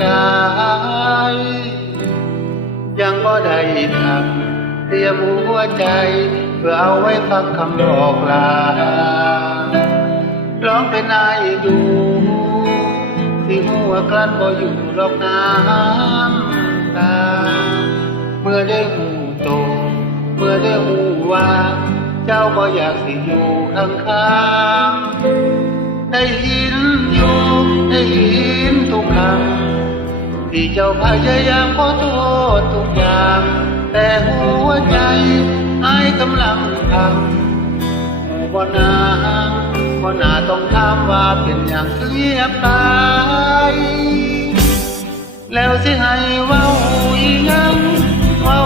ได้ยังบ่ได้ทำเตรียมหัวใจ เพื่อเอาไว้ฟังคำบอกลาร้องเป็นนายดูที่หัวกลั้นบ่อยู่ดอกน้ำตา เมื่อได้หูโต เมื่อได้หูว่า เจ้าบ่อยากสิอยู่ข้างๆได้ยินอยู่ได้ยิน ที่เจ้าพยายามขอโทษทุกอย่าง แต่หัวใจไอ้กำลังพังหมู่บ่นางบ่นาต้องถามว่าเป็นอย่างเงียบตายแล้วสิให้เว้าอีหยังเว้า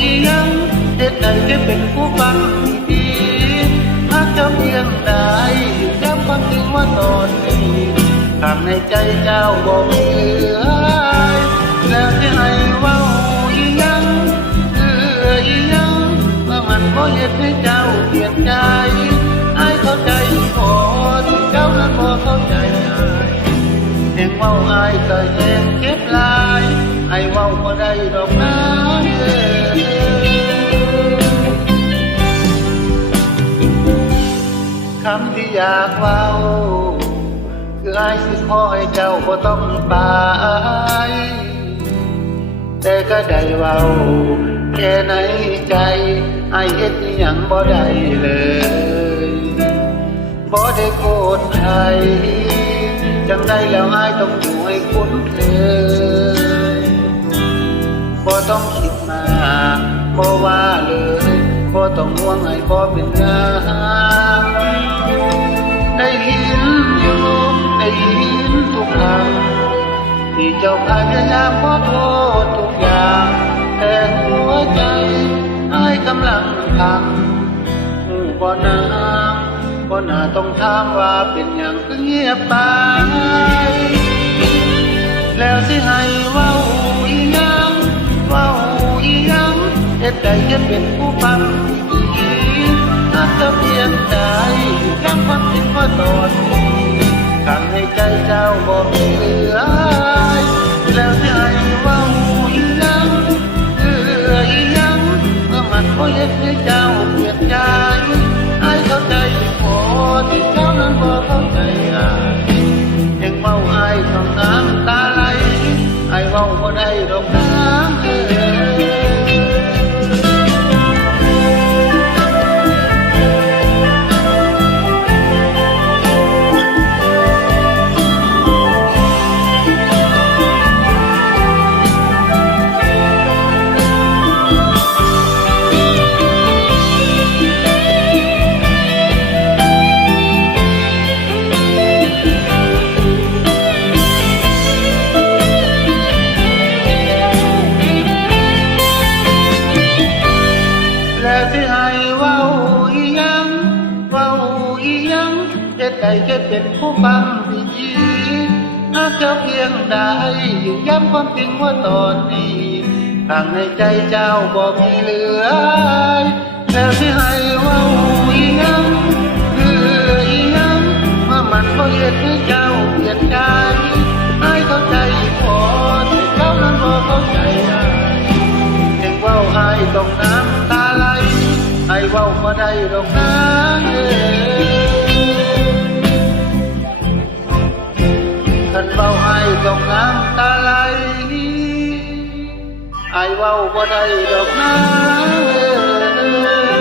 อีหยังเด็ดใดจะเป็นผู้ฟังดีๆหากเจ้าเพียงใดอยู่ย้ำความจริงว่าตอน ทำในใจเจ้าบอกเหลือแล้วสิให้เว้าอีหยังเอืออีหยังเมื่อมันก็เหตุให้เจ้าเปลี่ยนใจไอ้ายเข้าใจพอที่เจ้านั้นพอเข้าใจอ้ายเสียงเว้าอายก็แห้งเก็บลายไอ้เว้าบ่ได้ดอกนะเอ้ยคำที่อยากเว้า คืออายสิขอให้เจ้าบ่ต้องไปแต่ก็ได้เว้าแค่ในใจไอายเฮ็ดอิหยังบ่ได้เลยบ่ได้โกรธใครจังได้แล้วอายต้องอยู่ให้คุ้นเคยบ่ต้องคิดมากบ่ว่าเลยบ่ต้องห่วงให้บ่เป็นหยังได้ เจ้าพยายามขอโทษทุกอย่าง แต่หัวใจอายกำลังพังหูบ่นางบ่น่าต้องถามว่าเป็นอย่างคือเงียบไป แล้วสิให้เว้าอีหยังเว้าอีหยังเฮ็ดใดจะเป็นผู้ฟังที่ดีอาจจะเพียงใจย้ำความจริงว่าตอนนี้ทำให้ใจเจ้าบ่มี ดให้เจ้าเปลี่ยนใจไอ้เข้าใจพอที่เจ้านั้นบ่เข้าใจอายยังเมาไอ้ต้องน้ำตาไหลไอ้เว้าบ่ได้ดอก ใดจะเป็นผู้ฟังที่ดีหากเจ้าเพียงใดอยู่ย้ำความจริงว่าตอนนี้ข้างในใจเจ้าบ่มีเหลือ แล้วสิให้ว้าอีหยังคืออีหยังเมื่อมันบ่เฮ็ดให้เจ้าเปลี่ยนใจไอ้เข้าใจพอที่เจ้านั้นบ่เข้าใจอ้เองว้าไอ้ต้องน้ำตาไหลไอ้ว้าบ่ได้ดอกนะ what I don't know.